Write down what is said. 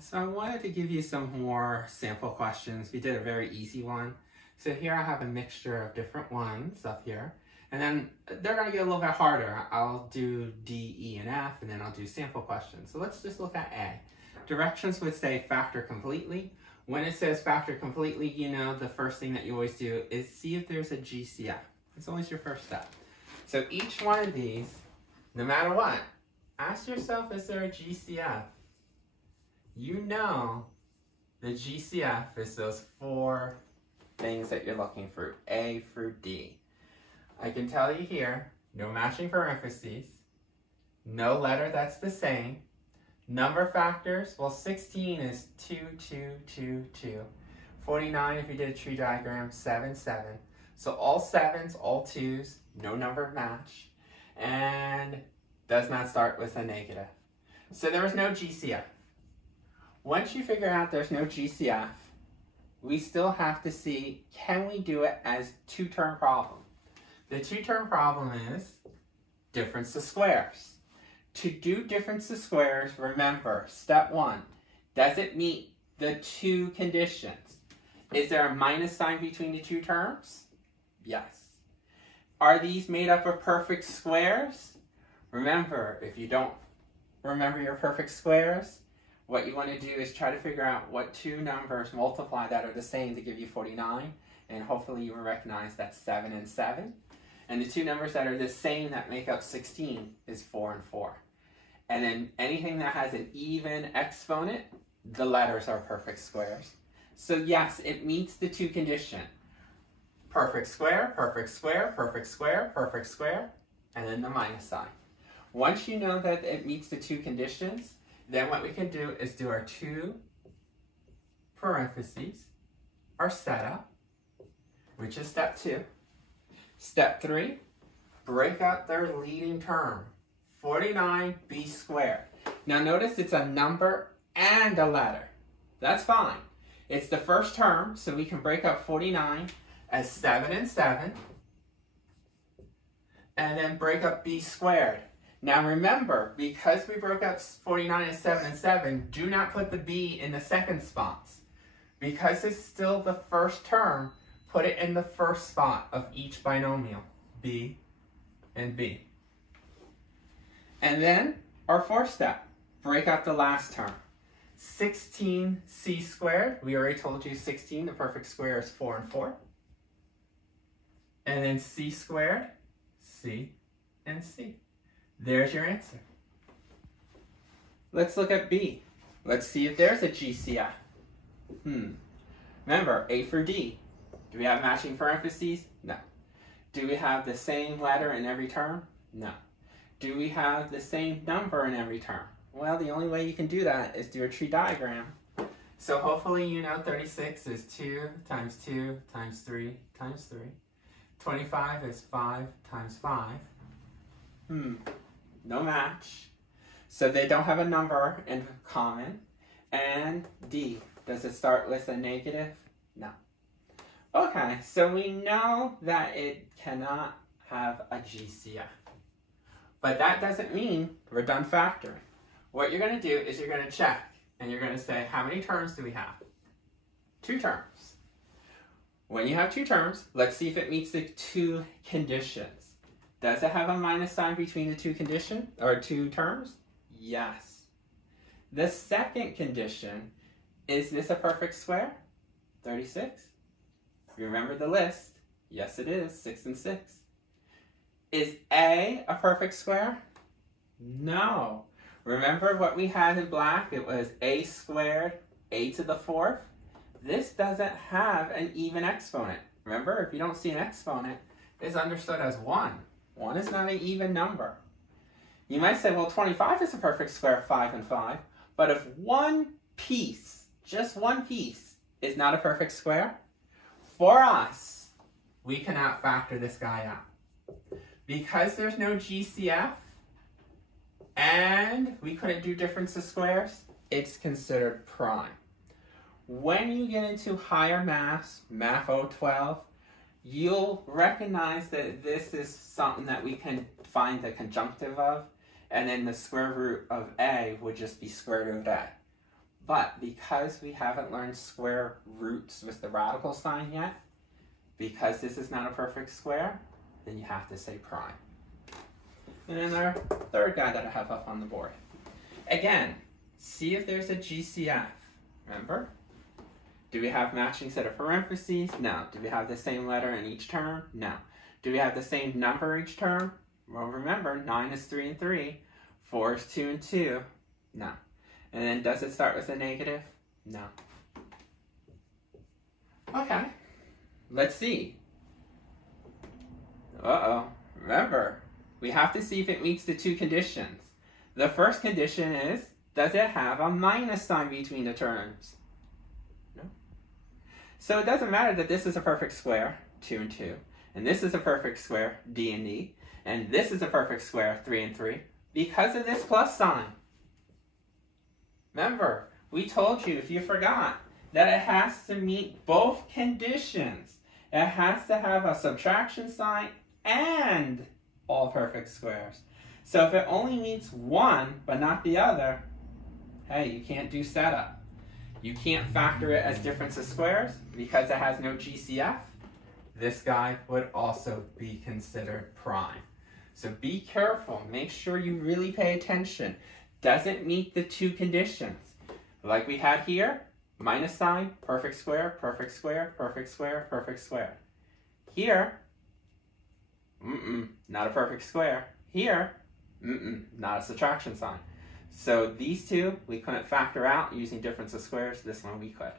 So I wanted to give you some more sample questions. We did a very easy one. So here I have a mixture of different ones up here. And then they're going to get a little bit harder. I'll do D, E, and F, and then I'll do sample questions. So let's just look at A. Directions would say factor completely. When it says factor completely, you know the first thing that you always do is see if there's a GCF. It's always your first step. So each one of these, no matter what, ask yourself, is there a GCF? You know the GCF is those four things that you're looking for, A through D. I can tell you here, no matching parentheses, no letter that's the same. Number factors, well, 16 is 2, 2, 2, 2. 49, if you did a tree diagram, 7, 7. So all 7s, all 2s, no number match, and does not start with a negative. So there was no GCF. Once you figure out there's no GCF, we still have to see, can we do it as two-term problem? The two-term problem is difference of squares. To do difference of squares, remember, step 1, does it meet the two conditions? Is there a minus sign between the two terms? Yes. Are these made up of perfect squares? Remember, if you don't remember your perfect squares, what you want to do is try to figure out what two numbers multiply that are the same to give you 49, and hopefully you will recognize that's 7 and 7. And the two numbers that are the same that make up 16 is 4 and 4. And then anything that has an even exponent, the letters are perfect squares. So yes, it meets the two conditions. Perfect square, perfect square, perfect square, perfect square, and then the minus sign. Once you know that it meets the two conditions, then what we can do is do our two parentheses, our setup, which is step 2. Step 3, break out their leading term, 49b squared. Now notice it's a number and a letter. That's fine. It's the first term, so we can break up 49 as 7 and 7, and then break up b squared. Now remember, because we broke up 49 as 7 and 7, do not put the b in the second spots. Because it's still the first term, put it in the first spot of each binomial, b and b. And then our fourth step, break out the last term. 16c squared, we already told you 16, the perfect square is 4 and 4. And then c squared, c and c. There's your answer. Let's look at b. Let's see if there's a GCF. Remember, A through D. Do we have matching parentheses? No. Do we have the same letter in every term? No. Do we have the same number in every term? Well, the only way you can do that is do a tree diagram. So hopefully you know 36 is 2 times 2 times 3 times 3. 25 is 5 times 5. No match. So they don't have a number in common. And D, does it start with a negative? No. Okay, so we know that it cannot have a GCF. But that doesn't mean we're done factoring. What you're going to do is you're going to check, and you're going to say, how many terms do we have? 2 terms. When you have 2 terms, let's see if it meets the two conditions. Does it have a minus sign between the two conditions, or 2 terms? Yes. The second condition, is this a perfect square? 36. Remember the list. Yes, it is. 6 and 6. Is A a perfect square? No. Remember what we had in black? It was A squared, A to the 4th. This doesn't have an even exponent. Remember, if you don't see an exponent, it's understood as 1. 1 is not an even number. You might say, well, 25 is a perfect square of 5 and 5. But if one piece, just one piece, is not a perfect square, for us, we cannot factor this guy out. Because there's no GCF, and we couldn't do difference of squares, it's considered prime. When you get into higher maths, Math 012, you'll recognize that this is something that we can find the conjunctive of, and then the square root of A would just be square root of A. But because we haven't learned square roots with the radical sign yet, because this is not a perfect square, then you have to say prime. And then our third guy that I have up on the board. Again, see if there's a GCF. Remember? Do we have matching set of parentheses? No. Do we have the same letter in each term? No. Do we have the same number each term? Well, remember, 9 is 3 and 3. 4 is 2 and 2. No. And then does it start with a negative? No. Okay. Let's see. Uh-oh. Remember, we have to see if it meets the two conditions. The first condition is, does it have a minus sign between the terms? No. So it doesn't matter that this is a perfect square, 2 and 2, and this is a perfect square, D and D, and this is a perfect square, 3 and 3, because of this plus sign. Remember, we told you, if you forgot, that it has to meet both conditions. It has to have a subtraction sign and all perfect squares. So if it only meets one, but not the other, hey, you can't do setup. You can't factor it as difference of squares because it has no GCF. This guy would also be considered prime. So be careful. Make sure you really pay attention. Does it meet the two conditions? Like we had here, minus sign, perfect square, perfect square, perfect square, perfect square. Here, not a perfect square. Here, not a subtraction sign. So these two, we couldn't factor out using difference of squares. This one we could.